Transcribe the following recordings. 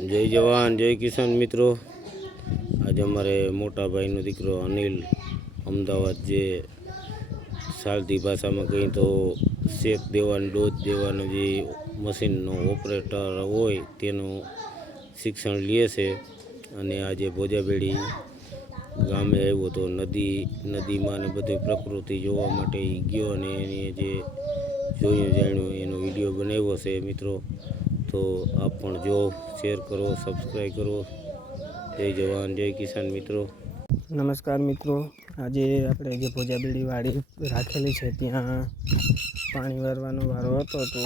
જય જવાન જય કિસાન મિત્રો। આજે અમારે મોટા ભાઈનો દીકરો અનિલ અમદાવાદ જે સાલતી ભાષામાં કહીએ તો શેક દેવાનો ડોઝ દેવાનો જે મશીનનો ઓપરેટર હોય તેનું શિક્ષણ લે છે અને આજે ભોજાબેડી ગામે આવ્યો તો નદીમાં ને બધી પ્રકૃતિ જોવા માટે ગયો અને એને જે જોયું જાણ્યું એનો વિડીયો બનાવ્યો છે મિત્રો। તો આપ પણ જો શેર કરો સબસ્ક્રાઈબ કરો। જય જવાન જય કિસાન મિત્રો। નમસ્કાર મિત્રો, આજે આપણે જે ભોજાબેડી વાડી રાખેલી છે ત્યાં પાણી વારવાનો વારો હતો તો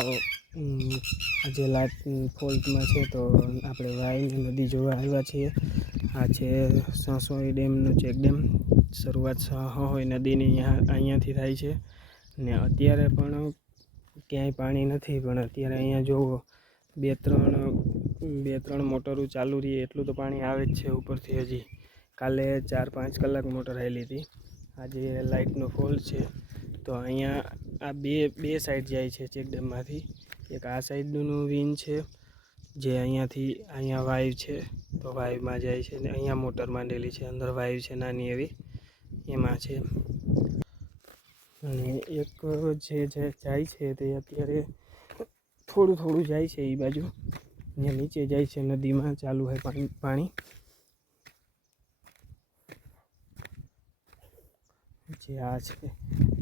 આજે લાઈટ ફોલ્ટમાં છે તો આપણે વાયની નદી જોવા આવ્યા છીએ। આ છે સાસોઈ ડેમનો ચેક ડેમ। શરૂઆત હોય નદીની અહીંયાથી થાય છે ને અત્યારે પણ ક્યાંય પાણી નથી, પણ અત્યારે અહીંયા જોવો બે ત્રણ મોટરો ચાલુ રહી એટલું તો પાણી આવે જ છે ઉપરથી। હજી કાલે 4-5 કલાક મોટર આવેલી હતી। આજે લાઇટનો ફોલ છે તો અહીંયા આ બે સાઈડ જાય છે ચેક ડેમમાંથી। એક આ સાઈડનું વિન છે જે અહીંયા વાઈવ છે તો વાઈવમાં જાય છે ને અહીંયા મોટર માંડેલી છે, અંદર વાઈવ છે નાની એવી એમાં છે। અને એક જે જાય છે તે અત્યારે થોડું જાય છે એ બાજુ, અહીંયા નીચે જાય છે નદીમાં ચાલુ હોય પાણી જે આ છે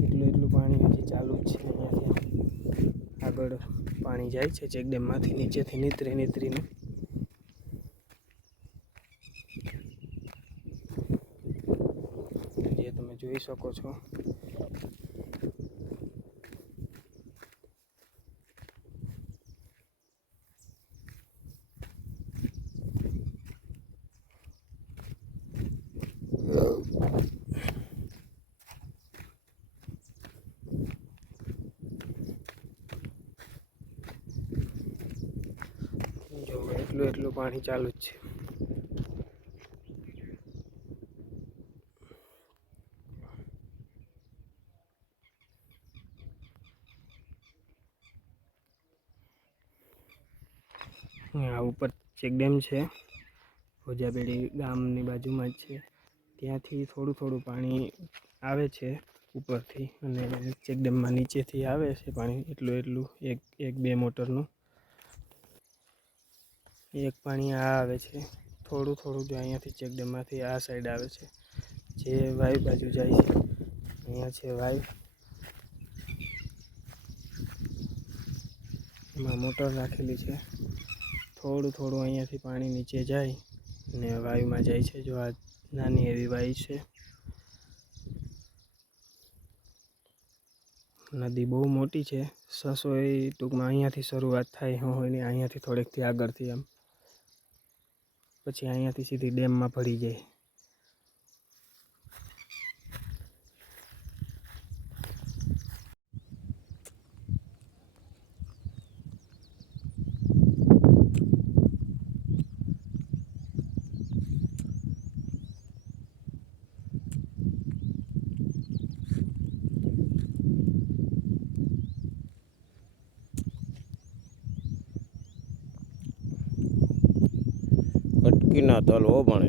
એટલું પાણી હજી ચાલુ જ છે। અહીંયાથી આગળ પાણી જાય છે ચેક ડેમમાંથી નીચેથી નીતરીને જે તમે જોઈ શકો છો। જો એટલું પાણી ચાલુ જ છે। આ ઉપર ચેક ડેમ છે, ભોજાબેડી ગામની બાજુમાં જ છે। ત્યાંથી થોડું પાણી આવે છે ઉપરથી અને ચેક ડેમમાં નીચેથી આવે છે પાણી એટલું એક બે મોટરનું। એક પાણી આ આવે છે થોડું જો અહીંયાથી ચેક ડેમમાંથી આ સાઈડ આવે છે જે વાઈવ બાજુ જાય છે। અહીંયા છે વાઈવ, એમાં મોટર રાખેલી છે। થોડું અહીંયાથી પાણી નીચે જાય ને વાયુમાં જાય છે। જો આ નાની એવી વાયુ છે, નદી બહુ મોટી છે। સસોઈ ટૂંકમાં અહીંયાથી શરૂઆત થાય હોય ને અહીંયાથી થોડેકથી આગળથી એમ પછી અહીંયાથી સીધી ડેમમાં ભળી જાય। કટકીના તલ હો ભણે